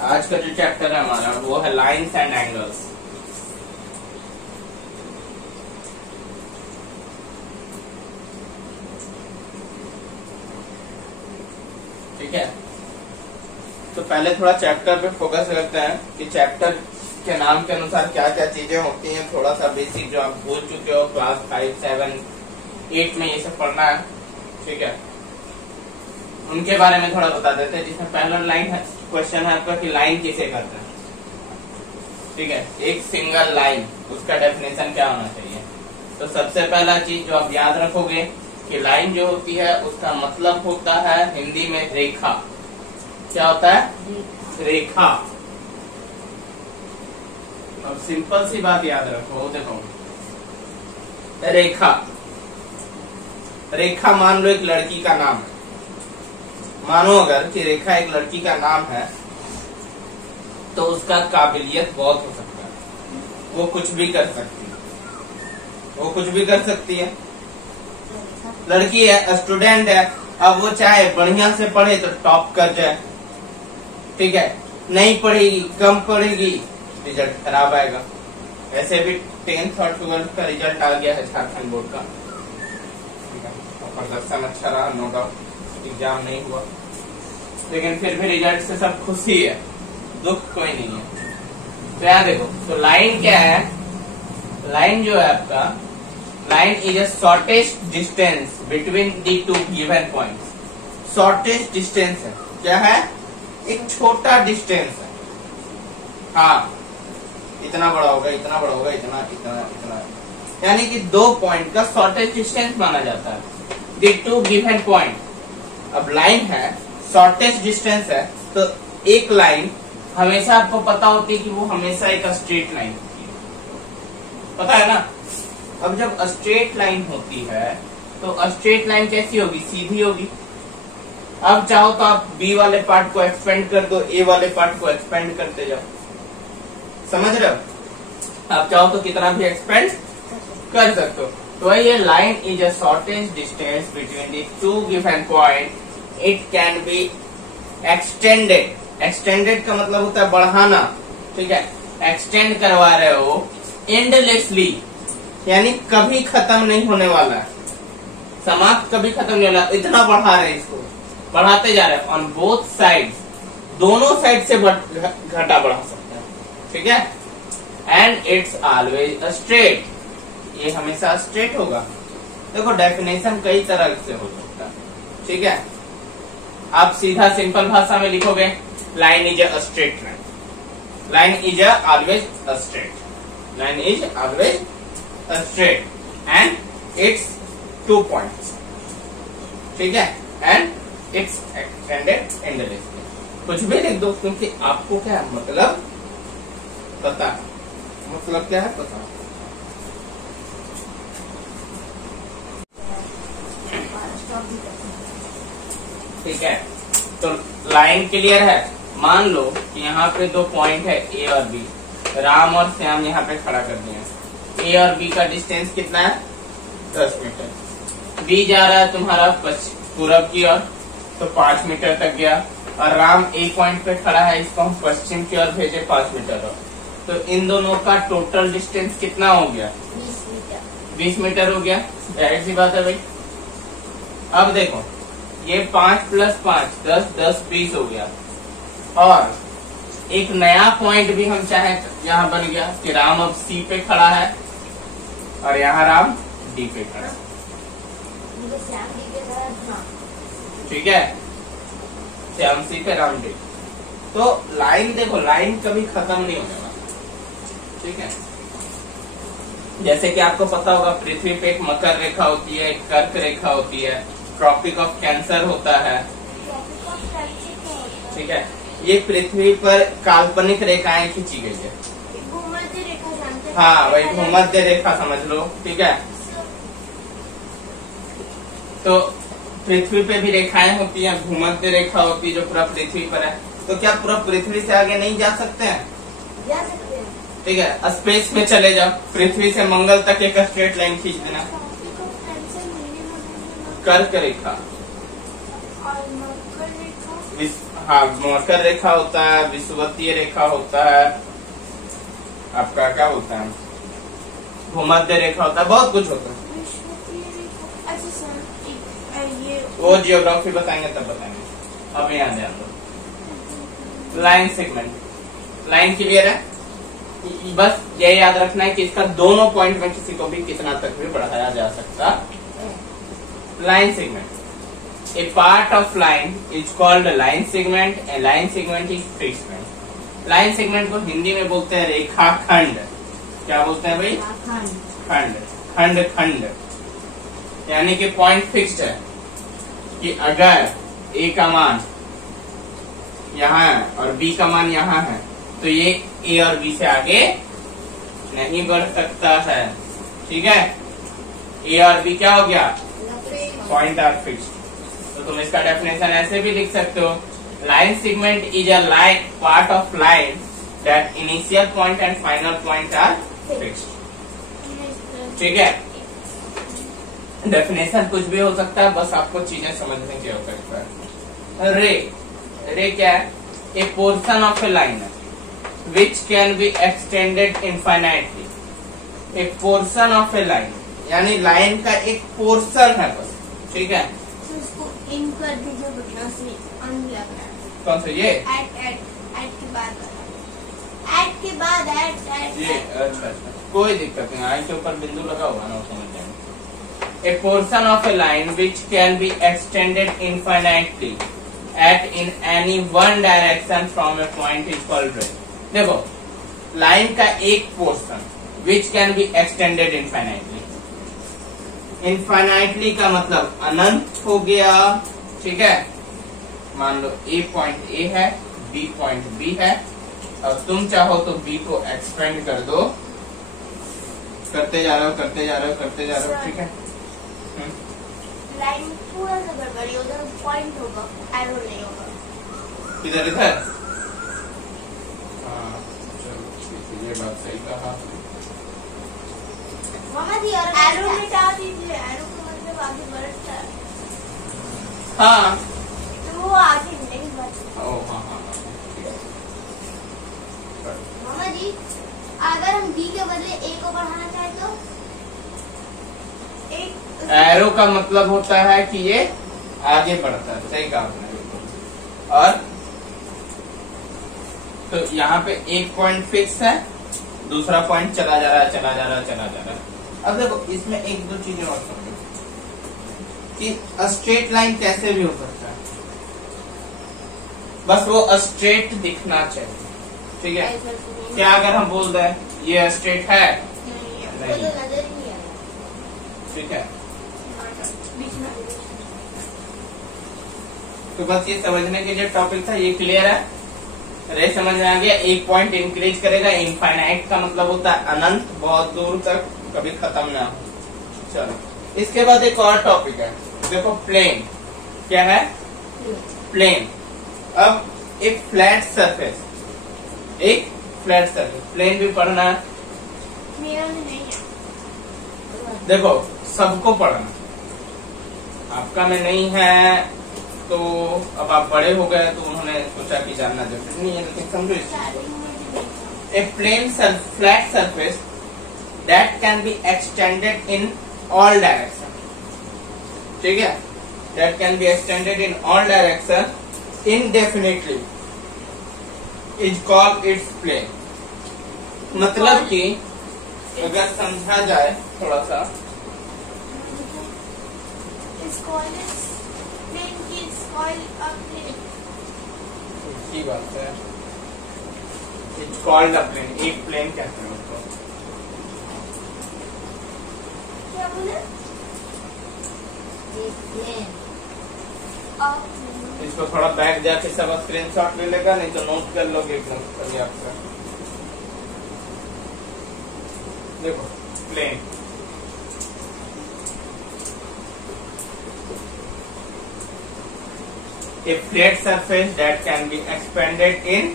आज का जो चैप्टर है हमारा वो है लाइन्स एंड एंगल्स। ठीक है, तो पहले थोड़ा चैप्टर पे फोकस करते हैं कि चैप्टर के नाम के अनुसार क्या क्या चीजें होती हैं। थोड़ा सा बेसिक जो आप भूल चुके हो क्लास 5, 7, 8 में ये सब पढ़ना है। ठीक है, उनके बारे में थोड़ा बता देते हैं। जिसमें पहला लाइन है, क्वेश्चन है आपका कि लाइन किसे कहते हैं। ठीक है, एक सिंगल लाइन, उसका डेफिनेशन क्या होना चाहिए। तो सबसे पहला चीज जो आप याद रखोगे कि लाइन जो होती है उसका मतलब होता है हिंदी में रेखा। क्या होता है? रेखा। अब सिंपल सी बात याद रखो, देखो रेखा, रेखा मान लो एक लड़की का नाम है। मानो अगर कि रेखा एक लड़की का नाम है तो उसका काबिलियत बहुत हो सकता है, वो कुछ भी कर सकती है, वो कुछ भी कर सकती है। लड़की है, स्टूडेंट है, अब वो चाहे बढ़िया से पढ़े तो टॉप कर जाए। ठीक है, नहीं पढ़ेगी, कम पढ़ेगी, रिजल्ट खराब आएगा। ऐसे भी 10th और 12th का रिजल्ट आ गया है झारखंड बोर्ड का। प्रदर्शन अच्छा रहा, नो डाउट, एग्जाम नहीं हुआ, लेकिन फिर भी रिजल्ट से सब खुशी है, दुख कोई नहीं है। तो यहाँ देखो, तो लाइन क्या है? लाइन जो है आपका, line is a shortest distance between the two given points. Shortest distance है, क्या है? एक छोटा डिस्टेंस है। हाँ, इतना बड़ा होगा, इतना बड़ा होगा, इतना इतना इतना, यानी कि 2 पॉइंट का शॉर्टेस्ट डिस्टेंस माना जाता है, दी टू गिवन पॉइंट। अब लाइन है, शॉर्टेस्ट डिस्टेंस है, तो एक लाइन हमेशा आपको पता होती है कि वो हमेशा एक स्ट्रेट लाइन होती है, पता है ना। अब जब स्ट्रेट लाइन होती है तो स्ट्रेट लाइन कैसी होगी? सीधी होगी। अब चाहो तो आप बी वाले पार्ट को एक्सपेंड कर दो, ए वाले पार्ट को एक्सपेंड करते जाओ, समझ रहे हो। आप चाहो तो कितना भी एक्सपेंड कर सकते हो। तो ये line is a shortest distance between the two given point. It can be extended. Extended का मतलब होता है बढ़ाना। ठीक है, एक्सटेंड करवा रहे हो एंडलेसली, यानी कभी खत्म नहीं होने वाला है, समाप्त कभी खत्म नहीं होने वाला। इतना बढ़ा रहे हैं, इसको बढ़ाते जा रहे हैं ऑन बोथ साइड, दोनों साइड से घटा बढ़ा सकते हैं। ठीक है, एंड इट्स ऑलवेज स्ट्रेट, ये हमेशा स्ट्रेट होगा। देखो डेफिनेशन कई तरह से हो सकता है। ठीक है, आप सीधा सिंपल भाषा में लिखोगे line is a straight line, line is always straight, line is always straight and it's 2 points. ठीक है, एंड इट्स एक्सटेंडेड एंडलेसली, कुछ भी लिख दो, क्योंकि आपको क्या है मतलब पता है, मतलब क्या है पता। ठीक है, तो लाइन क्लियर है। मान लो कि यहाँ पे 2 पॉइंट है ए और बी, राम और श्याम यहाँ पे खड़ा कर दिया। ए और बी का डिस्टेंस कितना है? 10 मीटर। बी जा रहा है तुम्हारा पूरब की ओर, तो 5 मीटर तक गया, और राम एक पॉइंट पे खड़ा है, इसको हम पश्चिम की ओर भेजे 5 मीटर और। तो इन दोनों का टोटल डिस्टेंस कितना हो गया? 20 मीटर हो गया। जाहिर सी बात है भाई। अब देखो, ये 5 + 5 10, 10 20 हो गया, और एक नया पॉइंट भी हम चाहे यहाँ बन गया कि राम अब सी पे खड़ा है और यहाँ राम डी पे खड़ा है। ठीक है, श्याम सी पे राम डी। तो लाइन देखो, लाइन कभी खत्म नहीं होने वाला। ठीक है, जैसे कि आपको पता होगा पृथ्वी पे एक मकर रेखा होती है, एक कर्क रेखा होती है, ट्रॉपिक ऑफ कैंसर होता है। ठीक है, ये पृथ्वी पर काल्पनिक रेखाएं खींची गई है। भूमध्य रेखा जानते हैं? हाँ, वही भूमध्य रेखा समझ लो। ठीक है, तो पृथ्वी पे भी रेखाएं होती हैं, भूमध्य रेखा होती है जो पूरा पृथ्वी पर है। तो क्या पूरा पृथ्वी से आगे नहीं जा सकते हैं? जा सकते हैं। ठीक है, स्पेस में चले जाओ, पृथ्वी से मंगल तक एक स्ट्रेट लाइन खींच देना, कर्क रेखा। और मकर रेखा। हाँ, मकर रेखा होता है, विषुवतीय रेखा होता है, आपका क्या होता है, भूमध्य रेखा होता है, बहुत कुछ होता है। विषुवतीय रेखा। अच्छा सर, ये वो जियोग्राफी बताएंगे तब बताएंगे, अब यहाँ ध्यान दो। लाइन सेगमेंट, लाइन क्लियर है? बस ये याद रखना है कि इसका दोनों पॉइंट में किसी को भी कितना तक भी बढ़ाया जा सकता है। Line segment, A part of line is called line segment, A line segment is fixed. Line segment को हिंदी में बोलते हैं रेखा खंड। क्या बोलते हैं भाई? खंड, खंड खंड, यानी कि पॉइंट फिक्स्ड है कि अगर ए का मान यहाँ है और बी का मान यहाँ है तो ये ए और बी से आगे नहीं बढ़ सकता है। ठीक है, ए और बी क्या हो गया? Point are fixed. तो तुम इसका डेफिनेशन ऐसे भी लिख सकते हो, line segment is a line part of line that initial point and final point are fixed. ठीक है, डेफिनेशन कुछ भी हो सकता है, बस आपको चीजें समझने की आवश्यकता है। रे, रे क्या है? ए portion of a line which can be extended infinitely। A portion of a line यानी लाइन का एक पोर्शन है बस। ठीक है, तो उसको इन कर दीजिए बढ़िया से, अन लग रहा है। कौन सा? ये एट के बाद ये अच्छा, कोई दिक्कत नहीं, आई के ऊपर बिंदु लगा हुआ ना, समझ जाएंगे। A portion of a line which can be extended infinitely at in any one direction from a point is called ray. देखो, लाइन का एक portion which can be extended infinitely, infinitely का मतलब अनंत हो गया। ठीक है, मान लो ए पॉइंट ए है, बी पॉइंट बी है, और तुम चाहो तो बी को एक्सपेंड कर दो, करते जा रहे हो करते जा रहे हो करते जा रहे हो। ठीक है, लाइन पूरा सा गड़बड़ी, उधर पॉइंट होगा, एरो नहीं होगा। इधर इधर, हाँ चलो, ये बात सही कहा। मामा जी और एरो मिटा दीजिए, एरो का मतलब आगे बढ़ता है। हाँ, तो वो आगे नहीं बढ़ता। ओ हाँ हाँ, मामा जी, अगर हम बी के बदले ए को बढ़ाना चाहे तो एक एरो का मतलब होता है कि ये आगे बढ़ता है। सही कहा आपने, बिल्कुल। और तो यहाँ पे एक पॉइंट फिक्स है, दूसरा पॉइंट चला जा रहा है चला जा रहा है चला जा रहा है। अब देखो, इसमें एक दो चीजें और समझो कि स्ट्रेट लाइन कैसे भी हो सकता है, बस वो स्ट्रेट दिखना चाहिए। ठीक है, क्या अगर हम बोल दें ये स्ट्रेट है? नहीं, वो तो नजर ही नहीं आ रहा। ठीक है, बीच में तो बस ये समझने के लिए टॉपिक था, ये क्लियर है? रे समझ में आ गया? एक पॉइंट इंक्रीज करेगा, इनफाइनाइट का मतलब होता है अनंत, बहुत दूर तक, कभी खत्म ना हो। चलो, इसके बाद एक और टॉपिक है, देखो प्लेन। क्या है? प्लेन। अब एक फ्लैट सरफेस, एक फ्लैट सरफेस, प्लेन भी पढ़ना है। मेरा में नहीं है। देखो, सबको पढ़ना, आपका में नहीं है तो अब आप बड़े हो गए तो उन्होंने सोचा कि जानना जरूरी नहीं है, लेकिन समझो a plane flat surface that can be extended in all direction. ठीक है, that can be extended in all direction indefinitely is called it's plane. मतलब कि अगर समझा जाए थोड़ा सा, की बात है, इट्स कॉल्ड अ प्लेन, एक प्लेन कहते हैं उसको। क्या बोले? इसको थोड़ा बैक जाके सब स्क्रीनशॉट ले लेगा, नहीं तो नोट कर लोगे एकदम सही आपका। देखो, plane a flat surface that can be expanded in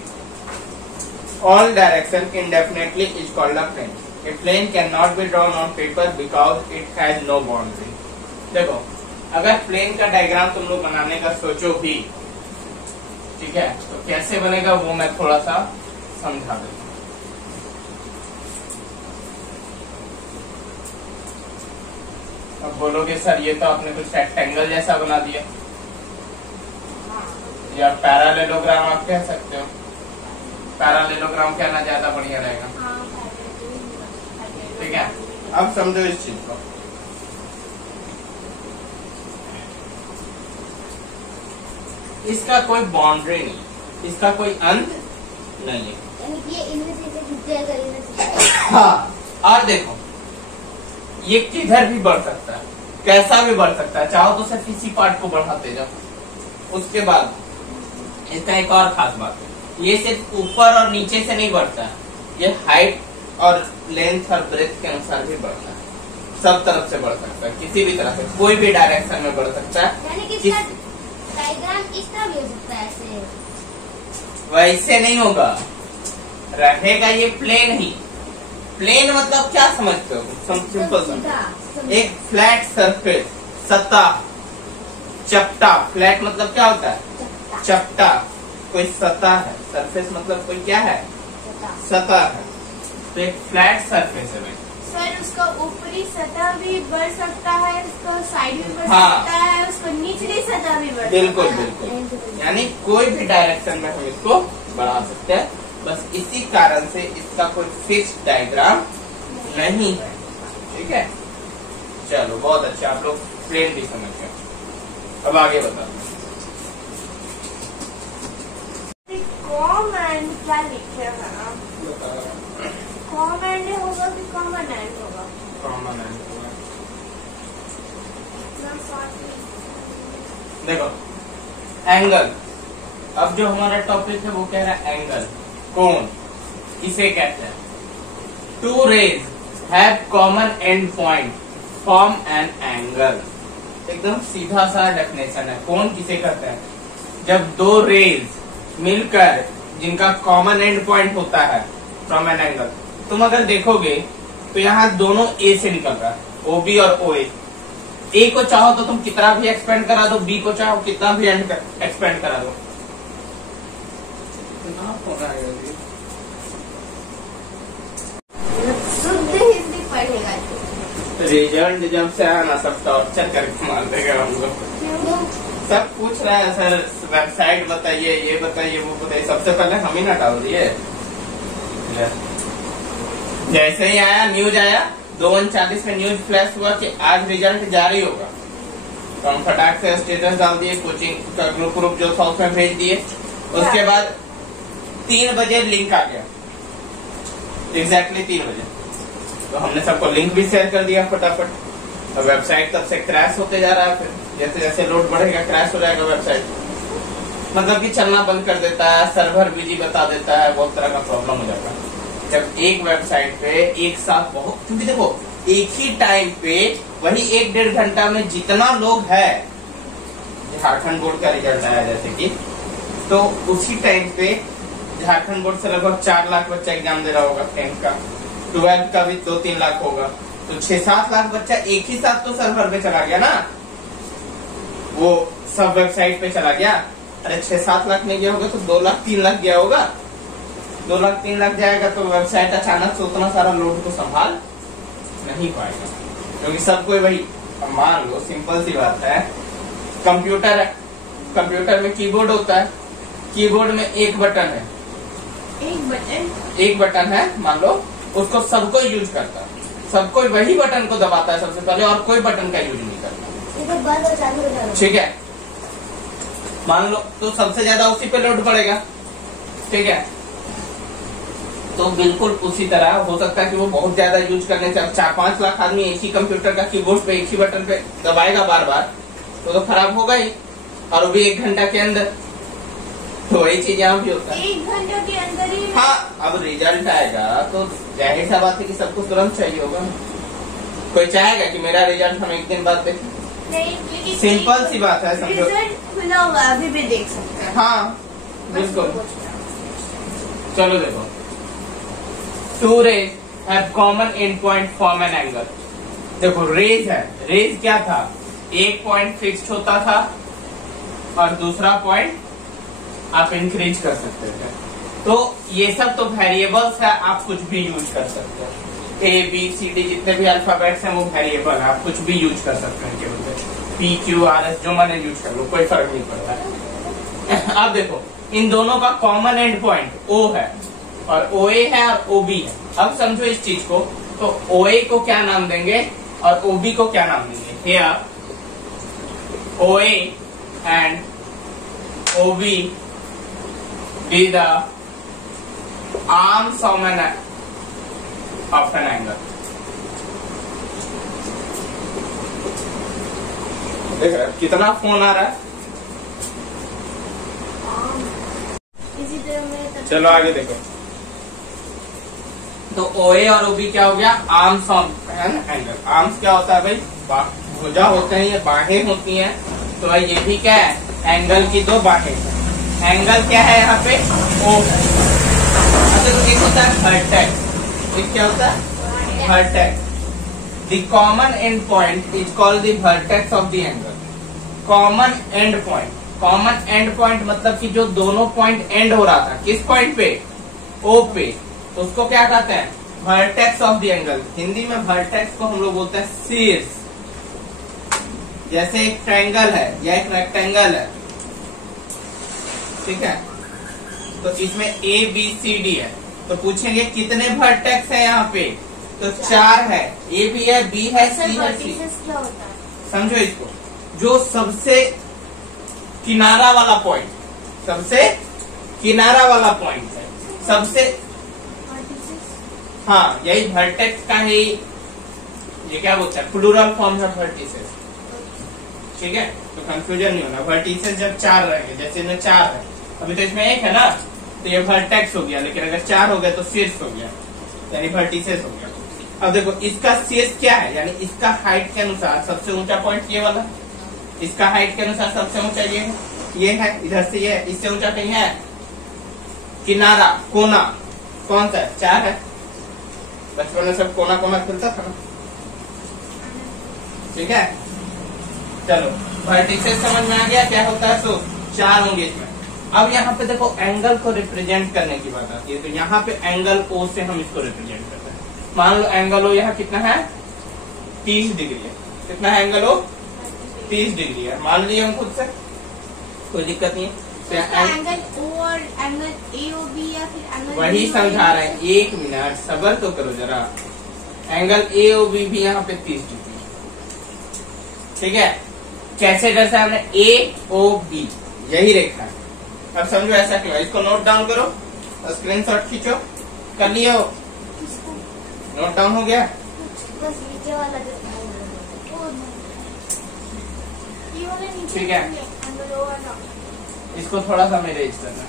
all direction indefinitely is called a plane. A plane cannot be drawn on paper because it has no boundary. देखो, अगर प्लेन का डायग्राम तुम लोग बनाने का सोचो भी, ठीक है, तो कैसे बनेगा वो मैं थोड़ा सा समझा देता हूं। अब बोलोगे सर ये तो आपने कुछ रेक्टेंगल जैसा बना दिया, या पैरालेलोग्राम आप कह सकते हो। पैरालेलोग्राम कहना ज्यादा बढ़िया रहेगा, ठीक है। अब समझो इस चीज को, इसका कोई बाउंड्री नहीं, इसका कोई अंत नहीं है। ये इनमें से जुड़ जाएगा, इनमें से। हाँ, और देखो ये किधर भी बढ़ सकता है, कैसा भी बढ़ सकता है, चाहो तो सिर्फ इसी पार्ट को बढ़ाते जाओ। उसके बाद इसका एक और खास बात है, ये सिर्फ ऊपर और नीचे से नहीं बढ़ता है, ये हाइट और लेंथ और ब्रेथ के अनुसार भी बढ़ता है, सब तरफ से बढ़ सकता है, किसी भी तरह से, कोई भी डायरेक्शन में बढ़ सकता है। यानी कि इसका डायग्राम इस तरह भी हो सकता है, ऐसे वैसे नहीं होगा, रहेगा ये प्लेन ही। प्लेन मतलब क्या समझते हो, सिंपल समझो, एक फ्लैट सरफेस, सतह, चपटा। फ्लैट मतलब क्या होता है, चपटा, कोई सतह है। सरफेस मतलब कोई क्या है, सतह है। तो एक फ्लैट सरफेस है भाई। सर उसका ऊपरी सतह भी बढ़ सकता है, उसका साइड भी बढ़ हाँ। सकता है, उसका निचली सतह भी बढ़ बिल्कुल सकता है। बिल्कुल, यानी कोई भी डायरेक्शन में हम इसको बढ़ा सकते हैं। बस इसी कारण से इसका कोई फिक्स डायग्राम नहीं है, ठीक है। चलो बहुत अच्छा, आप लोग प्लेन भी समझ गए। अब आगे बताओ, कॉमन क्या लिखे हैं, कॉमन होगा कि कॉमन एंड होगा, कॉमन एंड होगा। देखो एंगल, अब जो हमारा टॉपिक है वो कह रहा है एंगल, कोण किसे कहते हैं। Two rays have common end point form an angle. एकदम सीधा सा डेफिनेशन है, कोण किसे कहते हैं, जब दो रेज मिलकर जिनका कॉमन एंड पॉइंट होता है फ्रॉम एन एंगल। तुम अगर देखोगे तो यहाँ दोनों ए से निकल रहा है, ओबी और ओ ए को चाहो तो तुम कितना भी एक्सपेंड करा दो, बी को चाहो कितना भी एक्सपेंड करा दो। शुद्ध हिंदी पढ़ेगा रिजल्ट जब से आना सब टॉर्चर करके मार देगा हम लोग। सब पूछ रहा है सर वेबसाइट बताइए, ये बताइए, वो बताइए, सबसे पहले हम ही ना डाल दिए। जैसे ही आया न्यूज आया 2:39 में न्यूज फ्लैश हुआ कि आज रिजल्ट जारी होगा, तो हम फटाक से स्टेटस डाल दिए, कोचिंग का ग्रुप जो था उसमें भेज दिए। उसके बाद 3 बजे लिंक आ गया, एग्जैक्टली 3 बजे, तो हमने सबको लिंक भी शेयर कर दिया फटाफट। और वेबसाइट तब से क्रैश होते जा रहा है, फिर जैसे जैसे लोड बढ़ेगा क्रैश हो जाएगा वेबसाइट, मतलब कि चलना बंद कर देता है, सर्वर बिजी बता देता है, बहुत तरह का प्रॉब्लम हो जाता है। जब एक वेबसाइट पे एक साथ बहुत, क्योंकि देखो एक ही टाइम पे वही 1-1.5 घंटा में जितना लोग है, झारखंड बोर्ड का रिजल्ट आया जैसे कि, तो उसी टाइम पे झारखंड बोर्ड से लगभग 4 लाख बच्चा एग्जाम दे रहा होगा, 10th का, 12th का भी 2-3 लाख होगा, तो 6-7 लाख बच्चा एक ही साथ तो सर्वर पे चला गया ना, वो सब वेबसाइट पे चला गया। अरे 6-7 लाख नहीं गया होगा तो 2 लाख 3 लाख गया होगा, 2 लाख 3 लाख जाएगा तो वेबसाइट अचानक से उतना सारा लोड को संभाल नहीं पाएगा, क्योंकि सब कोई वही, मान लो सिंपल सी बात है, कंप्यूटर में कीबोर्ड होता है, कीबोर्ड में एक बटन है, एक बटन है, मान लो उसको सबको यूज करता है, सबको वही बटन को दबाता है सबसे पहले, और कोई बटन का यूज नहीं करता, ठीक है। मान लो तो सबसे ज्यादा उसी पे लोड पड़ेगा, ठीक है। तो बिल्कुल उसी तरह हो सकता है कि वो बहुत ज्यादा यूज करने से, अब 4-5 लाख आदमी एक ही कंप्यूटर का कीबोर्ड पे एक ही बटन पे दबाएगा बार बार, तो खराब होगा ही, और वो भी 1 घंटा के अंदर। तो वही चीज यहाँ भी होता है, 1 घंटे के अंदर ही। हाँ, अब रिजल्ट आएगा तो जाहिर सा बात है कि सबको तुरंत चाहिए होगा, कोई चाहेगा कि मेरा रिजल्ट हम 1 दिन बाद देखें, नहीं, सिंपल सी बात है, समझो। रिजल्ट खुला हुआ अभी भी देख सकते हैं। हाँ बिल्कुल, चलो देखो, 2 raise have common end point form an angle. देखो रेज है, रेज क्या था, एक पॉइंट फिक्स्ड होता था और दूसरा पॉइंट आप इंक्रीज कर सकते थे। तो ये सब तो वेरिएबल्स है, आप कुछ भी यूज कर सकते हो। ए बी सी डी जितने भी अल्फाबेट्स हैं वो वेरिएबल है, आप कुछ भी यूज कर सकते हैं केवल पी क्यू आर एस जो मैंने यूज कर लो, कोई फर्क नहीं पड़ता है। अब देखो इन दोनों का कॉमन एंड पॉइंट ओ है और ओ ए है और ओ बी है। अब समझो इस चीज को, तो ओ ए को क्या नाम देंगे और ओ बी को क्या नाम देंगे। Here O A and O B be the arms of an angle. देख रहे कितना फोन आ रहा है। इसी तरह मैं चलो आगे देखो। तो OA और OB क्या हो गया, arms of an angle. Arms क्या होता है भाई, भुजा होते हैं, ये बाहें होती हैं। तो भाई ये भी क्या है, एंगल की दो बाहें। एंगल क्या है यहाँ पे, O है। तो एक होता है वर्टेक्स, एक क्या होता है vertex. The common end point is called the vertex of the angle. Common end point, common end point मतलब कि जो दोनों पॉइंट एंड हो रहा था किस पॉइंट पे, O पे, तो उसको क्या कहते हैं, vertex of the angle. Hindi में वर्टेक्स को हम लोग बोलते हैं शीर्ष। जैसे एक ट्रायंगल है या एक रेक्टेंगल है, ठीक है, तो इसमें A B C D है, तो पूछेंगे कितने वर्टेक्स है यहाँ पे, तो 4 है। A भी है, B है, C है, C। क्या होता है, समझो इसको, जो सबसे किनारा वाला पॉइंट, सबसे किनारा वाला पॉइंट है, सबसे, हाँ यही वर्टेक्स का ही, ये क्या बोलता है, प्लूरल फॉर्म है वर्टिसेस, ठीक है, तो कंफ्यूजन नहीं होना। वर्टिसेस जब 4 रहेंगे, जैसे इनमें 4 है, अभी तो इसमें 1 है ना, तो ये वर्टेक्स हो गया, लेकिन अगर 4 हो गया तो शीर्ष हो गया, यानी वर्टिसेस हो गया। अब देखो इसका शीर्ष क्या है, यानी इसका हाइट के अनुसार सबसे ऊंचा पॉइंट ये वाला, इसका हाइट के अनुसार सबसे ऊंचा ये है, इधर से ये, इससे ऊंचा कहीं है, किनारा, कोना कौन सा है, 4 है। बचपन में सब कोना कोना खेलता था ना, ठीक है। चलो वर्टिसेस समझ में आ गया क्या होता है, तो 4 होंगे इसमें। अब यहाँ पे देखो एंगल को रिप्रेजेंट करने की बात आती है, तो यहाँ पे एंगल O से हम इसको रिप्रेजेंट करते हैं। मान लो एंगल O यहाँ कितना है, 30 डिग्री है। कितना है एंगल O, 30 डिग्री है, मान लीजिए हम खुद से, कोई दिक्कत नहीं है। तो एंगल O और एंगल AOB या फिर एंगल वही समझा रहे हैं, 1 मिनट सब्र तो करो जरा। एंगल AOB भी यहाँ पे 30 डिग्री, ठीक है। कैसे दर्शाया हमने, AOB यही रेखा है। अब समझो ऐसा क्यों, इसको नोट डाउन करो, स्क्रीनशॉट खींचो, कर लिया हो, नोट डाउन हो गया। बस नीचे वाला जो ये वाला नीचे, ठीक है। एंगल O वाला, इसको थोड़ा सा मेरेज करना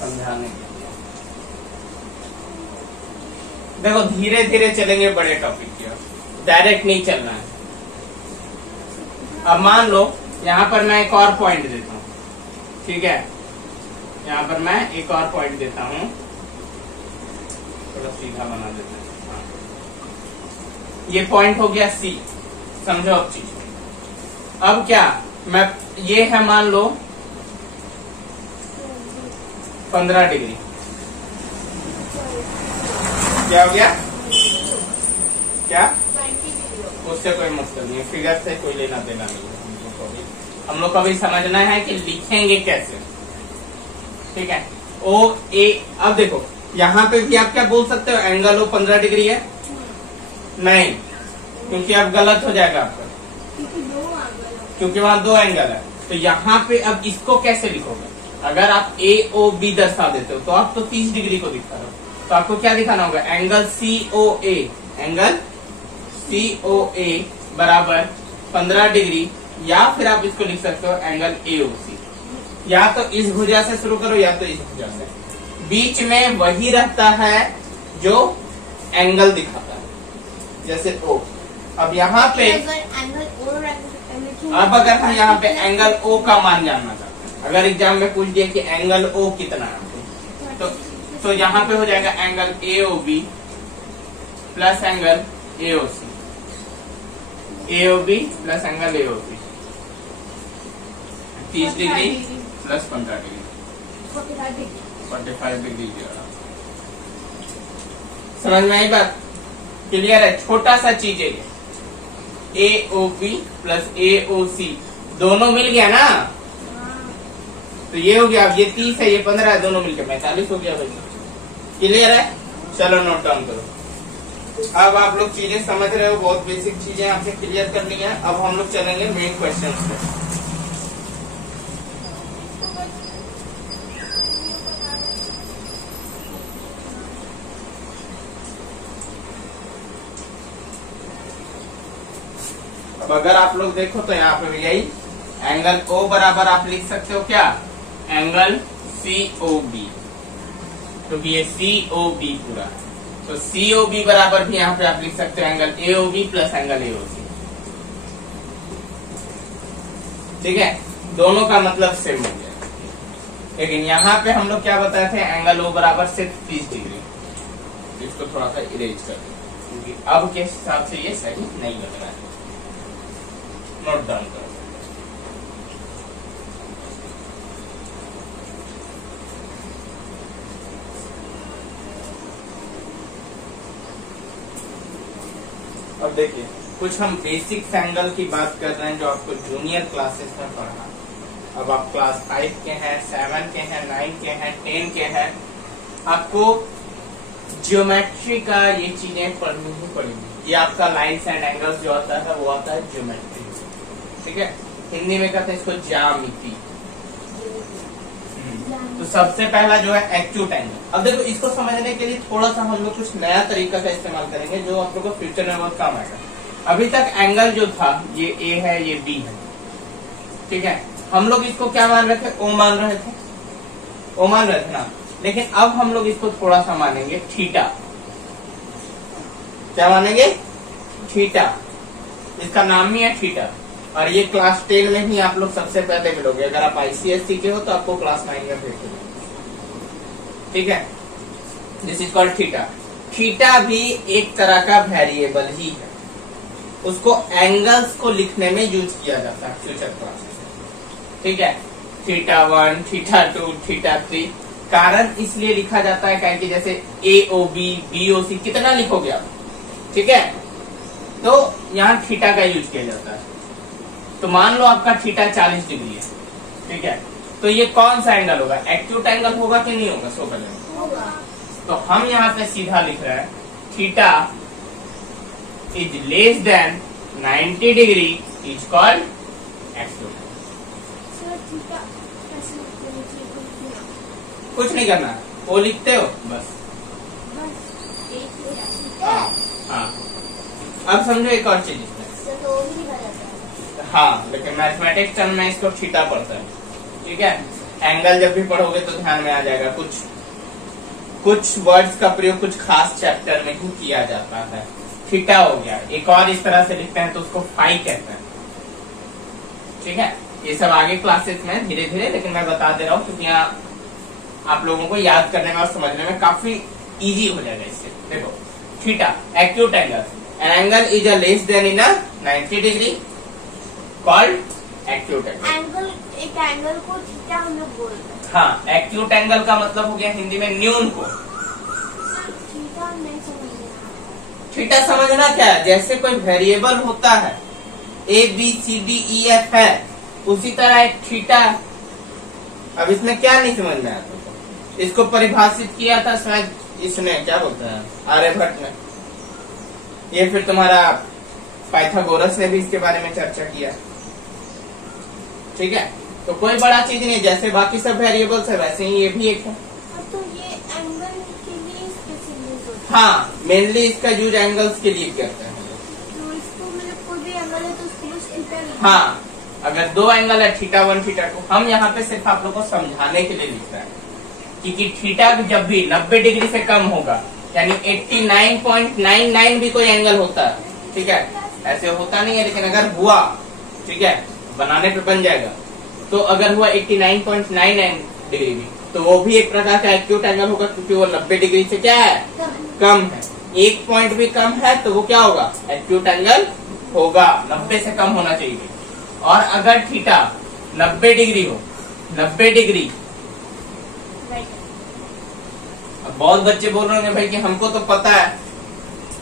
समझाने के लिए। देखो धीरे धीरे चलेंगे बड़े टॉपिक की ओर, डायरेक्ट नहीं चलना है। अब मान लो यहाँ पर मैं एक और पॉइंट देता हूँ, ठीक है, यहाँ पर मैं एक और पॉइंट देता हूँ, थोड़ा सीधा बना देता हूँ। हाँ। ये पॉइंट हो गया C, समझो अब चीज। अब क्या, मैं ये है मान लो 15 डिग्री, क्या हो गया, क्या, 20 डिग्री। उससे कोई मतलब नहीं है, फिगर से कोई लेना देना नहीं है। हम लोग को भी समझना है कि लिखेंगे कैसे, ठीक है। OA, अब देखो यहाँ पे भी आप क्या बोल सकते हो, एंगल O 15 डिग्री है, नहीं, क्योंकि अब गलत हो जाएगा आपका, क्योंकि वहाँ 2 एंगल है। तो यहाँ पे अब इसको कैसे लिखोगे, अगर आप AOB दर्शा देते हो तो आप तो 30 डिग्री को दिखा रहे हो, तो आपको क्या दिखाना होगा, एंगल COA, एंगल COA बराबर 15 डिग्री, या फिर आप इसको लिख सकते हो एंगल AOC। या तो इस भुजा से शुरू करो या तो इस भुजा से, बीच में वही रहता है जो एंगल दिखाता है, जैसे O। अब यहाँ पे अब अगर हम यहाँ पे एंगल O का मान जानना चाहते हैं, अगर एग्जाम में पूछ दिया कि एंगल O कितना है, तो यहाँ पे हो जाएगा angle AOB plus angle AOC, AOB plus angle AOB 30 degree plus 15 degree 45 degree. समझ में आई बात? क्लियर है? छोटा सा चीज है AOB प्लस AOC दोनों मिल गया ना, तो ये हो गया। अब ये 30 है, ये 15 है, दोनों मिलकर 45 हो गया भाई। क्लियर है? चलो नोट डाउन करो। अब आप लोग चीजें समझ रहे हो, बहुत बेसिक चीजें आपसे क्लियर कर ली हैं। अब हम लोग चलेंगे मेन क्वेश्चन पे। अब अगर आप लोग देखो तो यहाँ पे भी यही एंगल O बराबर आप लिख सकते हो क्या? एंगल COB, क्योंकि ये COB पूरा, तो COB बराबर भी यहाँ पे आप लिख सकते हो angle AOB plus angle AOC। ठीक है, दोनों का मतलब सेम हो गया। लेकिन यहाँ पे हम लोग क्या बताए थे? एंगल O बराबर सिर्फ 30 डिग्री। इसको थोड़ा सा इरेज कर दो, क्योंकि अब के हिसाब से ये सही नहीं लग रहा है। नोट डाउन करो। अब देखिए, कुछ हम बेसिक एंगल की बात कर रहे हैं जो आपको जूनियर क्लासेस में पढ़ा। अब आप क्लास 5 के हैं, 7 के हैं, 9 के हैं, 10 के हैं, आपको ज्योमेट्री का ये चीजें पढ़नी ही पड़ेगी। ये आपका लाइन्स एंड एंगल्स जो आता है वो आता है ज्योमेट्री। ठीक है, हिंदी में कहते हैं इसको ज्यामिति। तो सबसे पहला जो है एक्यूट एंगल। अब देखो, इसको समझने के लिए थोड़ा सा हम लोग कुछ नया तरीका का इस्तेमाल करेंगे जो आप लोग को फ्यूचर में बहुत काम आएगा। अभी तक एंगल जो था ये A है, ये B है। ठीक है, हम लोग इसको क्या मान रहे थे? O मान रहे थे, O मान रहे थे ना। लेकिन अब हम लोग इसको थोड़ा सा मानेंगे थीटा। क्या मानेंगे? थीटा। इसका नाम ही है थीटा। और ये क्लास 10 में ही आप लोग सबसे पहले मिलोगे। अगर आप ICSE के हो तो आपको क्लास 9 में भेजोगे। ठीक है, this is called theta. Theta भी एक तरह का वेरिएबल ही है, उसको एंगल्स को लिखने में यूज किया जाता है फ्यूचर क्लास में। ठीक है, थीटा 1, थीटा 2, थीटा 3। कारण इसलिए लिखा जाता है कि जैसे AOB, BOC कितना लिखोगे आप? ठीक है, तो यहाँ थीटा का यूज किया जाता है। तो मान लो आपका थीटा 40 डिग्री है। ठीक है, तो ये कौन सा एंगल होगा? एक्यूट एंगल होगा कि नहीं होगा? सो होगा। तो हम यहाँ पे सीधा लिख रहे हैं theta is less than 90 degree is called acute. कुछ नहीं करना, वो लिखते हो बस। हाँ, अब समझो एक और चीज। हाँ, लेकिन मैथमेटिक्स टर्म में इसको थीटा पड़ता है। ठीक है, एंगल जब भी पढ़ोगे तो ध्यान में आ जाएगा। कुछ वर्ड्स का प्रयोग कुछ खास चैप्टर में ही किया जाता है। थीटा हो गया, एक और इस तरह से लिखते हैं तो उसको फाई कहते हैं। ठीक है, ये सब आगे क्लासेस में धीरे धीरे, लेकिन मैं बता दे रहा हूँ क्योंकि यहाँ आप लोगों को याद करने में और समझने में काफी इजी हो जाएगा इससे। देखो, theta acute angle, angle is a less then in 90 degree called acute angle. एक एंगल को थीटा हम लोग बोलते हैं। हाँ, एक्यूट एंगल का मतलब हो गया हिंदी में न्यून को। थीटा नहीं समझना। थीटा समझना क्या है? जैसे कोई वेरिएबल होता है ABCDEF है, उसी तरह एक थीटा। अब इसमें क्या नहीं समझ में आता? इसको परिभाषित किया था शायद इसने, क्या बोलता है, आर्यभट्ट ने। ये फिर तुम्हारा पाइथागोरस ने भी इसके बारे में चर्चा किया। ठीक है, तो कोई बड़ा चीज नहीं, जैसे बाकी सब वेरिएबल्स है वैसे ही ये भी एक है। तो ये एंगल के लिए हाँ, मेनली इसका यूज एंगल्स के लिए करते हैं। तो इसको मतलब कोई भी एंगल है तो उसको बस थीटा लिखना। हाँ, अगर दो एंगल है थीटा 1, थीटा 2, हम यहाँ पे सिर्फ आप लोग को समझाने के लिए लिख रहे हैं क्योंकि थीटा जब भी 90 डिग्री से कम होगा, यानी 89.99 भी कोई एंगल होता है। ठीक है, ऐसे होता नहीं है, लेकिन अगर हुआ, ठीक है, बनाने पे बन जाएगा। तो अगर हुआ 89.99 डिग्री भी, तो वो भी एक प्रकार का एक्यूट एंगल होगा क्योंकि वो 90 डिग्री से क्या है, कम है। एक पॉइंट भी कम है तो वो क्या होगा, एक्यूट एंगल होगा, 90 से कम होना चाहिए। और अगर थीटा 90 डिग्री हो, 90 डिग्री, अब बहुत बच्चे बोल रहे हैं भाई कि हमको तो पता है,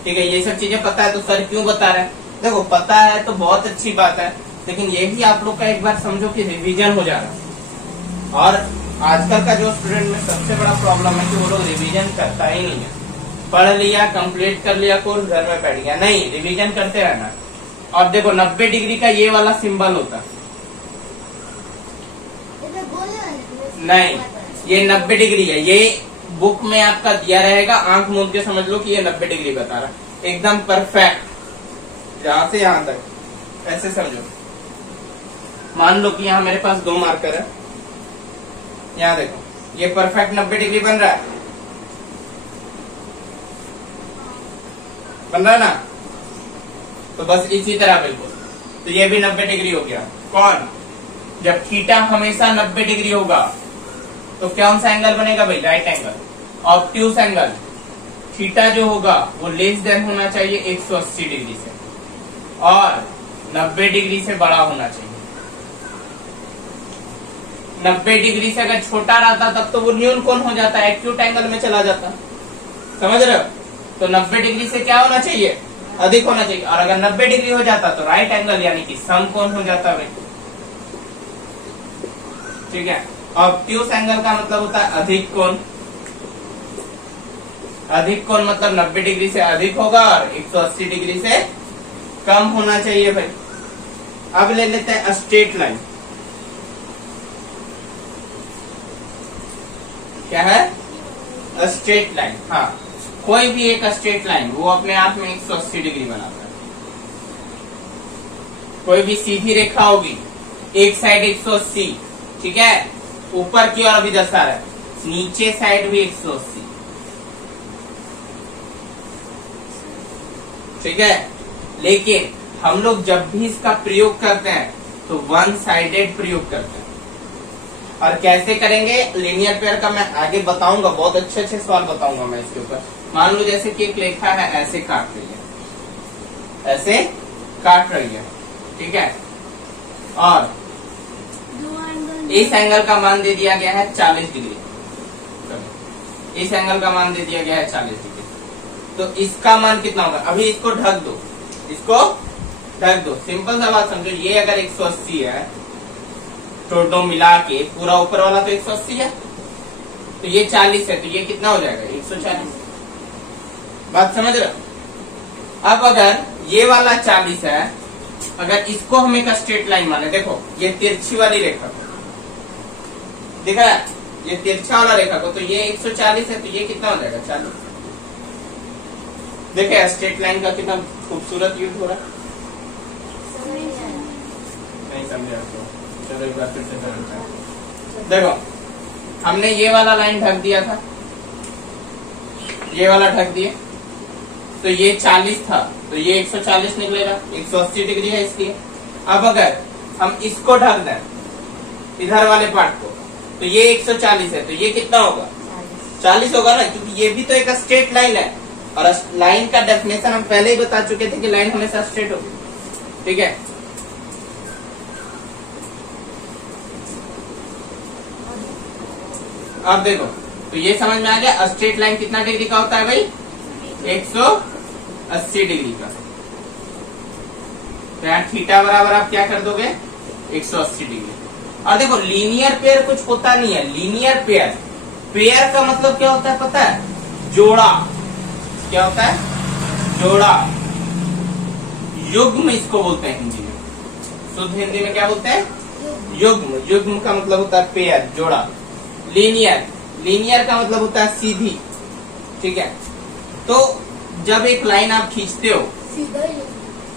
ठीक है, ये सब चीजें पता है तो सर क्यों बता रहे हैं। देखो पता है तो बहुत अच्छी बात है, लेकिन यही आप लोग का एक बार समझो कि रिवीजन हो जा रहा है। और आजकल का जो स्टूडेंट में सबसे बड़ा प्रॉब्लम है कि वो लोग रिवीजन करता ही नहीं है। पढ़ लिया, कंप्लीट कर लिया कोर्स, घर में बैठ गया, नहीं, रिवीजन करते रहना। और देखो 90 डिग्री का ये वाला सिंबल होता है, नहीं, ये 90 डिग्री है, ये बुक में आपका दिया रहेगा, आंख मूंद के समझ लो कि ये 90 डिग्री बता रहा है, एकदम परफेक्ट, यहां से यहां तक, ऐसे समझो। मान लो कि यहाँ मेरे पास 2 मार्कर है, यहाँ देखो, ये परफेक्ट 90 डिग्री बन रहा है, बन रहा है ना। तो बस इसी तरह बिल्कुल, तो ये भी 90 डिग्री हो गया। कौन? जब थीटा हमेशा 90 डिग्री होगा तो कौन सा एंगल बनेगा भाई? Right angle, obtuse angle. Theta जो होगा वो लेस देन होना चाहिए 180 डिग्री से, और 90 डिग्री से बड़ा होना चाहिए। 90 डिग्री से अगर छोटा रहता तब तो वो न्यून कोण हो जाता है, एक्यूट एंगल में चला जाता, समझ रहे हो। तो 90 डिग्री से क्या होना चाहिए? अधिक होना चाहिए। और अगर 90 डिग्री हो जाता तो राइट एंगल यानी कि समकोण हो जाता है, ठीक है। ऑब्ट्यूस एंगल का मतलब होता है अधिक कोण, अधिक कोण मतलब 90 डिग्री से अधिक होगा और 180 डिग्री से कम होना चाहिए भाई। अब ले लेते हैं स्ट्रेट लाइन। क्या है? स्ट्रेट लाइन, हाँ, कोई भी एक स्ट्रेट लाइन वो अपने आप में 180 डिग्री बनाता है। कोई भी सीधी रेखा होगी, एक साइड 180, ठीक है, ऊपर की ओर अभी दर्शा रहा है, नीचे साइड भी 180, ठीक है। लेकिन हम लोग जब भी इसका प्रयोग करते हैं तो वन साइडेड प्रयोग करते हैं। और कैसे करेंगे लीनियर पेयर का मैं आगे बताऊंगा, बहुत अच्छे अच्छे सवाल बताऊंगा मैं इसके ऊपर। मान लो जैसे कि एक रेखा है, ऐसे काट रही है, ऐसे काट रही है, ठीक है, और इस एंगल का मान दे दिया गया है 40 डिग्री, इस एंगल का मान दे दिया गया है 40 डिग्री। तो इसका मान कितना होगा? अभी इसको ढक दो, इसको ढक दो, सिंपल सा बात समझो। ये अगर 180 है तो दो मिला के पूरा ऊपर वाला तो 180 है, तो ये 40 है, तो ये कितना हो जाएगा? 140। बात समझ रहे हो? अब अगर ये वाला 40 है, अगर इसको हम एक स्ट्रेट लाइन माने, देखो ये तिरछी वाली रेखा को दिख रहा है, ये तिरछा वाला रेखा को, तो ये 140 है, तो ये कितना हो जाएगा? 40। देखे स्ट्रेट लाइन का कितना खूबसूरत यूज हो रहा है। नहीं समझे आपको? चलो एक बार फिर से समझते हैं। देखो हमने ये वाला लाइन ढक दिया था, ये वाला ढक दिए, तो ये 40 था, तो ये 140 निकलेगा, 180 डिग्री है इसलिए। अब अगर हम इसको ढक दें इधर वाले पार्ट को, तो ये 140 है, तो ये कितना होगा? 40 होगा ना, क्योंकि ये भी तो एक स्ट्रेट लाइन है। और लाइन का डेफिनेशन हम पहले ही बता चुके थे कि लाइन हमेशा स्ट्रेट होगी, ठीक है। अब देखो, तो ये समझ में आ गया स्ट्रेट लाइन कितना डिग्री का होता है भाई? 180 डिग्री का। तो यहाँ थीटा बराबर आप क्या कर दोगे? 180 डिग्री। और देखो लीनियर पेयर कुछ होता नहीं है। लीनियर पेयर, पेयर का मतलब क्या होता है पता है? जोड़ा। क्या होता है? जोड़ा। युग्म इसको बोलते हैं हिंदी में, शुद्ध हिंदी में क्या बोलते हैं? युग्म। युग्म का मतलब होता है पेयर, जोड़ा। लीनियर, लीनियर का मतलब होता है सीधी, ठीक है। तो जब एक लाइन आप खींचते हो,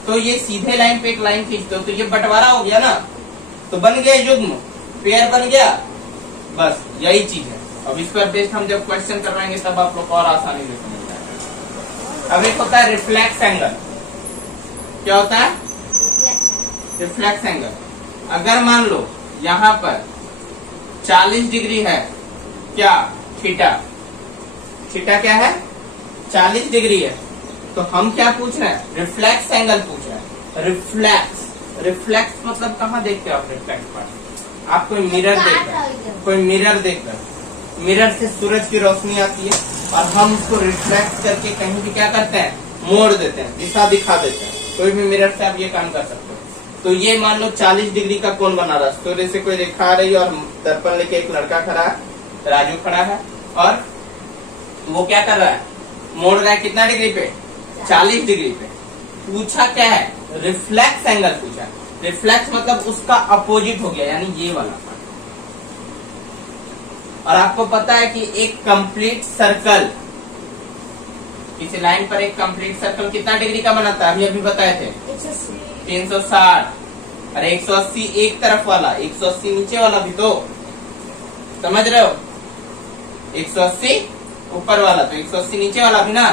तो ये सीधे लाइन पे एक लाइन खींचते हो, तो ये बंटवारा हो गया ना, तो बन गया युग्म, पेयर बन गया। बस यही चीज है। अब इस पर बेस्ड हम जब क्वेश्चन करवाएंगे तब आप लोग और आसानी से समझ जाएंगे। अब एक होता है रिफ्लेक्स एंगल। क्या होता है? Reflex angle. अगर मान लो यहाँ पर 40 डिग्री है, क्या? थीटा। थीटा क्या है? 40 डिग्री है। तो हम क्या पूछ रहे हैं? रिफ्लेक्स एंगल पूछ रहे हैं। रिफ्लेक्स। रिफ्लेक्स मतलब कहाँ देखते हो आप रिफ्लेक्ट पार्ट? आप कोई मिरर देख रहे हैं, कोई मिरर देख रहे हैं, मिरर से सूरज की रोशनी आती है और हम उसको रिफ्लेक्ट करके कहीं भी क्या करते हैं, मोड़ देते हैं, दिशा दिखा देते हैं। कोई भी मिरर से आप ये काम कर सकते हो। तो ये मान लो 40 डिग्री का कोण बना रहा है, सूर्य से कोई रेखा आ रही है और दर्पण लेके एक लड़का खड़ा है, राजू खड़ा है, और वो क्या कर रहा है, मोड़ रहा है कितना डिग्री पे, 40 डिग्री पे। पूछा क्या है, रिफ्लेक्स एंगल पूछा। रिफ्लेक्स मतलब उसका अपोजिट हो गया, यानी ये वाला पार्ट। और आपको पता है कि एक कंप्लीट सर्कल, किसी लाइन पर एक कंप्लीट सर्कल कितना डिग्री का बनाता है, अभी अभी बताए थे 360। और 180 एक तरफ वाला, 180 नीचे वाला भी, तो समझ रहे हो, 180 ऊपर वाला तो 180 नीचे वाला भी ना।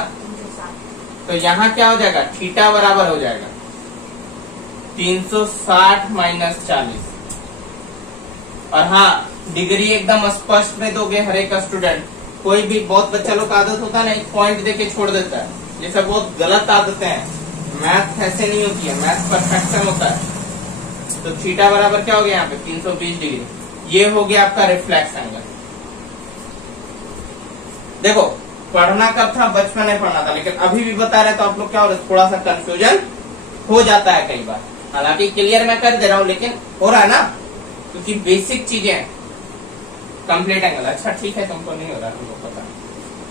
तो यहाँ क्या हो जाएगा, थीटा बराबर हो जाएगा 360 माइनस 40। और हाँ, डिग्री एकदम स्पष्ट में दोगे हर एक स्टूडेंट। कोई भी, बहुत बच्चा लोग का आदत होता है ना, एक पॉइंट देके छोड़ देता है, ये सब बहुत गलत आदतें हैं। मैथ ऐसे नहीं होती है, मैथ परफेक्शन होता है। तो थीटा बराबर क्या हो गया यहाँ पे, 320 डिग्री। ये हो गया आपका रिफ्लेक्स एंगल। देखो, पढ़ना कब था, बचपन में पढ़ना था, लेकिन अभी भी बता रहे तो आप लोग क्या हो रहे, थोड़ा सा कंफ्यूजन हो जाता है कई बार। हालांकि क्लियर मैं कर दे रहा हूँ, लेकिन हो रहा है ना, क्योंकि बेसिक चीजें। कंप्लीट एंगल, अच्छा ठीक है, तुमको नहीं हो रहा, तुमको पता।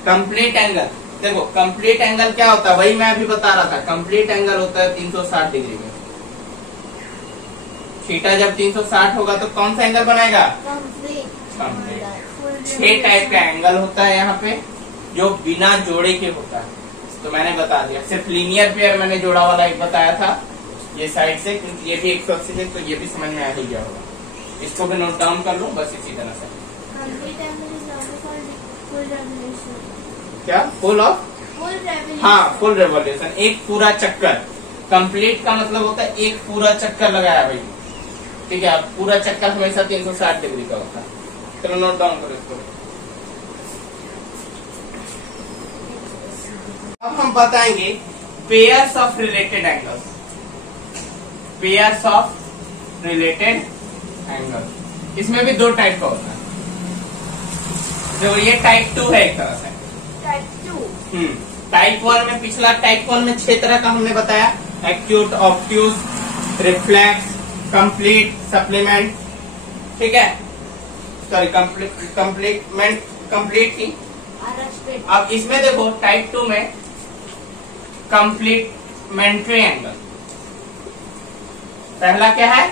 कंप्लीट एंगल, देखो कंप्लीट एंगल क्या होता है, वही मैं अभी बता रहा था। कंप्लीट एंगल होता है 360 डिग्री में। थीटा जब 360 होगा तो कौन सा एंगल बनाएगा, कंप्लीट। 6 टाइप का एंगल होता है यहाँ पे, जो बिना जोड़े के होता है। तो मैंने बता दिया, सिर्फ लीनियर पेयर मैंने जोड़ा वाला एक बताया था, ये साइड से, क्योंकि ये भी 180 है, तो ये भी समझ में आ ही गया होगा। इसको भी नोट डाउन कर लो बस इसी तरह से। क्या, फुल ऑफ, हाँ, फुल रेवोल्यूशन, एक पूरा चक्कर। कंप्लीट का मतलब होता है एक पूरा चक्कर लगाया भाई, ठीक है। पूरा चक्कर हमेशा 360 डिग्री का होता है। चलो नोट डाउन करो इसको। अब हम बताएंगे pairs of related angles. Pairs of related angle, इसमें भी 2 टाइप का होता है। देखो ये टाइप 2 है एक तरह से। टाइप 2, टाइप 1 में, पिछला टाइप 1 में 6 तरह का हमने बताया, acute, obtuse, reflex, complete, supplement, ठीक है, सॉरी कंप्लीट थी। अब इसमें देखो टाइप 2 में कंप्लीमेंट्री एंगल। पहला क्या है,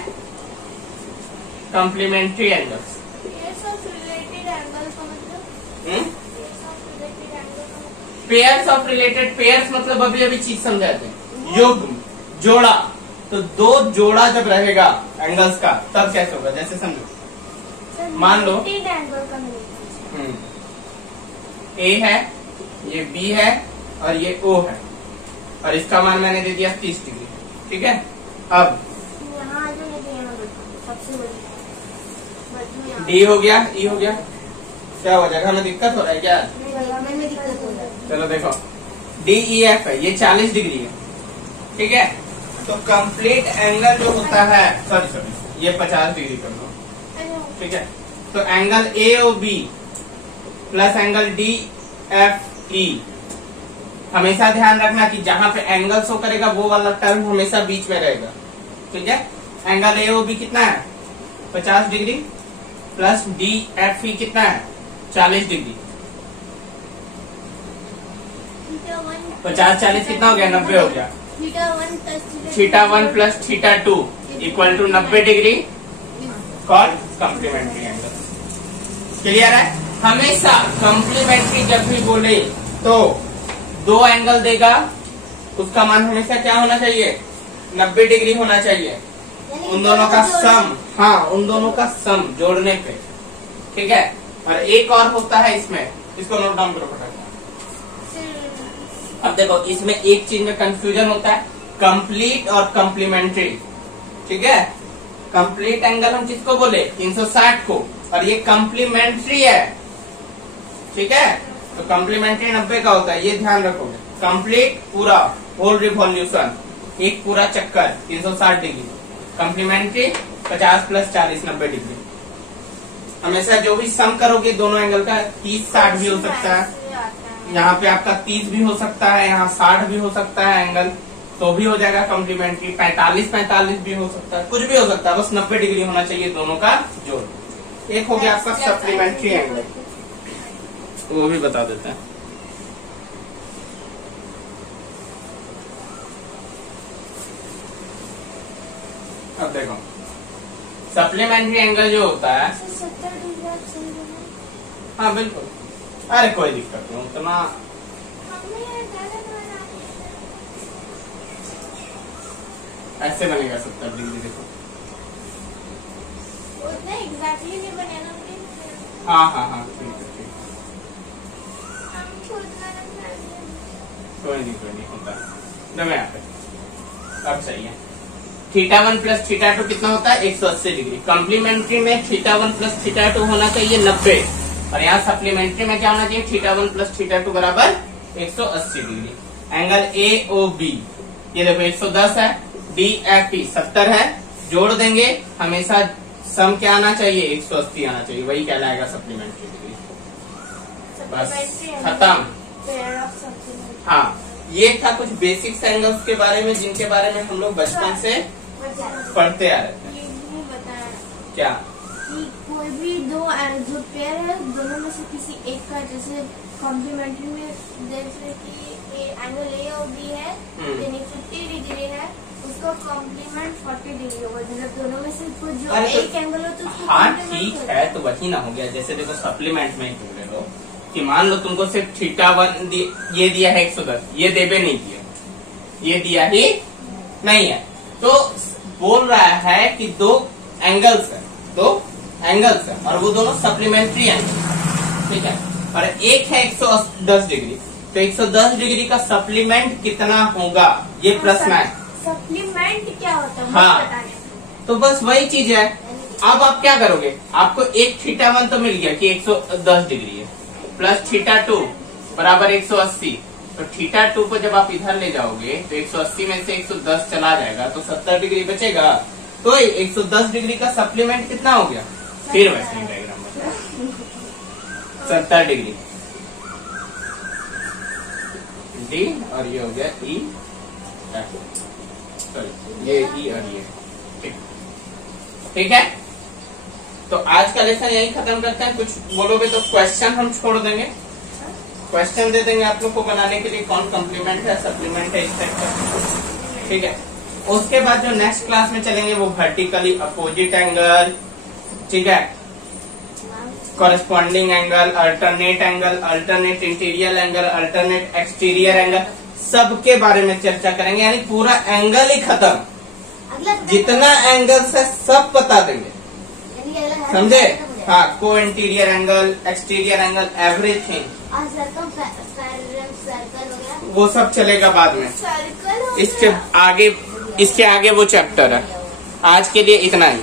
complementary angle. Pairs of related, pairs मतलब अभी अभी चीज समझाए थे, युग्म, जोड़ा। तो 2 जोड़ा जब रहेगा एंगल्स का, तब कैसे होगा, जैसे समझो, मान लो ए है, ये बी है और ये ओ है, और इसका मान मैंने दे दिया 30 डिग्री, ठीक है। अब डी हो गया, ई हो गया, क्या हो जाएगा, हमें दिक्कत हो रहा है क्या, चलो देखो, डी ई एफ है, ये 40 डिग्री है, ठीक है। तो कंप्लीट एंगल जो होता है, सॉरी ये 50 डिग्री कर लो, ठीक है। तो angle A O B plus angle D F E, हमेशा ध्यान रखना कि जहां पे एंगल शो करेगा वो वाला टर्म हमेशा बीच में रहेगा, ठीक है। एंगल ए ओ बी कितना है, 50 डिग्री, प्लस डी एफ ई कितना है, 40 डिग्री। 50 40 कितना हो गया, 90 हो गया। Theta 1 plus theta 2 equal to 90 degree, called complementary angle. Clear है। हमेशा कॉम्प्लीमेंट्री जब भी बोले तो 2 एंगल देगा, उसका मान हमेशा क्या होना चाहिए, 90 डिग्री होना चाहिए। उन दोनों का सम, हाँ, उन दोनों का सम जोड़ने पे, ठीक है। और एक और होता है इसमें, इसको नोट डाउन करो फटाफट। अब देखो इसमें एक चीज में कंफ्यूजन होता है, कंप्लीट और कॉम्प्लीमेंट्री, ठीक है। कंप्लीट एंगल हम किसको बोले, 360 को, और ये कॉम्प्लीमेंट्री है, ठीक है। तो कॉम्प्लीमेंट्री 90 का होता है, ये ध्यान रखोगे। कंप्लीट पूरा होल रिवॉल्यूशन, एक पूरा चक्कर 360 डिग्री, कॉम्प्लीमेंट्री 50 + 40 90 डिग्री। हमेशा जो भी सम करोगे दोनों एंगल का 30-60 भी हो सकता है, यहाँ पे आपका 30 भी हो सकता है, यहाँ 60 भी हो सकता है एंगल, तो भी हो जाएगा कॉम्प्लीमेंट्री। 45 भी हो सकता है, कुछ भी हो सकता है, बस 90 डिग्री होना चाहिए दोनों का जोड़। एक हो गया आपका सप्लीमेंट्री एंगल, वो भी बता देते हैं। अब देखो सप्लीमेंट्री एंगल जो होता है, 70 डिग्री आप सही बोले। हाँ बिल्कुल, अरे कोई दिक्कत नहीं उतना, हमने ये ज़्यादा बना दिया। ऐसे बनेगा 70 डिग्री। देखो उतना एग्जैक्टली नहीं बनेगा मुझे। हाँ ठीक है ठीक, हम खुद मेहनत कर रहे हैं। कोई नहीं होता है। देखो यहाँ पे अब सही है। θ1 + θ2 कितना होता है 180 डिग्री। कॉम्प्लीमेंट्री में θ1 + θ2 होना चाहिए 90, और यहाँ सप्लीमेंट्री में क्या होना चाहिए θ1 + θ2 बराबर 180 डिग्री। एंगल AOB ये देखो 110 है, DFT 70 है, जोड़ देंगे हमेशा सम क्या आना चाहिए 180 आना चाहिए, वही कहलाएगा सप्लीमेंट्री डिग्री। बस खत्म। हाँ ये था कुछ बेसिक्स एंगल्स के बारे में, जिनके बारे में हम लोग बचपन से पढ़ते आ रहे थे। ये भी बताया क्या कि कोई भी दो जो पेयर है दोनों में से किसी एक का, जैसे कॉम्प्लीमेंट्री में जैसे कि एंगल A और B है यानी 50 डिग्री है, उसका कॉम्प्लीमेंट 40 डिग्री होगा। मतलब दोनों में से कुछ जो अरे तो- एक एंगल हो तो उसको हाँ complement ठीक होगा। है, तो वही ना हो गया। जैसे देखो सप्लीमेंट में तुम ले लो कि मान लो तुमको सिर्फ θ1 ये दिया है 110, ये देवे नहीं दिया, ये दिया ही नहीं है, तो बोल रहा है कि दो एंगल्स है और वो दोनों सप्लीमेंट्री एंगल, ठीक है, और एक है 110 डिग्री, तो 110 डिग्री का सप्लीमेंट कितना होगा ये प्रश्न है। सप्लीमेंट क्या होता है हाँ। मुझे बताने। तो बस वही चीज है। अब आप क्या करोगे, आपको एक θ1 तो मिल गया कि 110 डिग्री है, प्लस θ2 बराबर 180, तो θ2 को जब आप इधर ले जाओगे तो 180 में से 110 चला जाएगा तो 70 डिग्री बचेगा, तो 110 डिग्री का सप्लीमेंट कितना हो गया, फिर वैसे डायग्राम बचा 70 डिग्री डी, और ये हो गया ई, सॉरी ये ई और ये, ठीक है। तो आज का लेसन यही खत्म करते हैं। कुछ बोलोगे तो क्वेश्चन हम छोड़ देंगे, क्वेश्चन दे देंगे आप लोग को बनाने के लिए, कौन कॉम्प्लीमेंट है सप्लीमेंट है इस टाइप का, ठीक है। उसके बाद जो नेक्स्ट क्लास में चलेंगे वो वर्टिकली अपोजिट एंगल, ठीक है, corresponding angle, alternate interior angle, alternate exterior angle, सबके बारे में चर्चा करेंगे। यानी पूरा एंगल ही खत्म, जितना एंगल्स है सब बता देंगे, समझे। हाँ, को interior angle, exterior angle, everything, वो सब चलेगा बाद में। इसके आगे वो चैप्टर है। आज के लिए इतना ही।